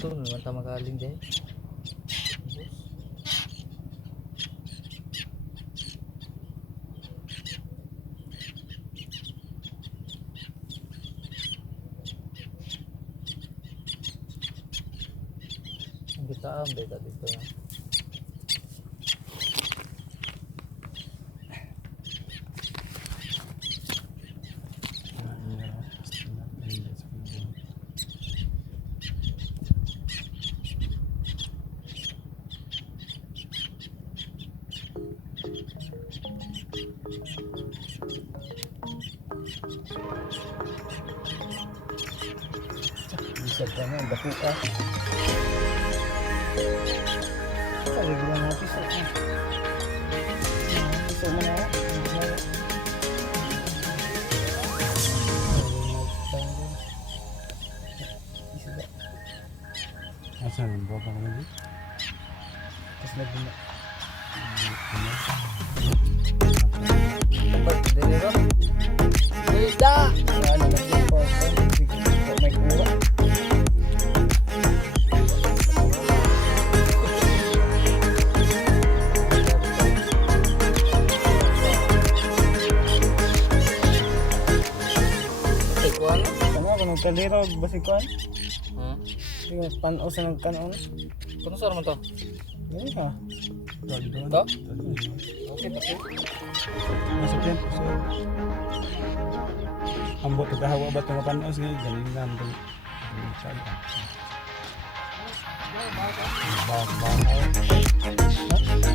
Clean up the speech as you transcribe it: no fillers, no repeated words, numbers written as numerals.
Ito naman ta magaling din. Ang gitaan beta dito na. Bisa ka na, dako ka. Sabi ko lang natin sa piso mo na. Asan ang bawa ka lagi? Tapos nagdina. Ba't dinero? Isda! Yan, nagdina po. May kura. Kung kaliro, basikuan? Sige, panaw sa nagkanon. Kung saan naman to? Gani ka? Ito? Okay, okay. Masukin. Ambot ito hawa ba ito mapanaw? Sige, galing na ang dali. Bahaw.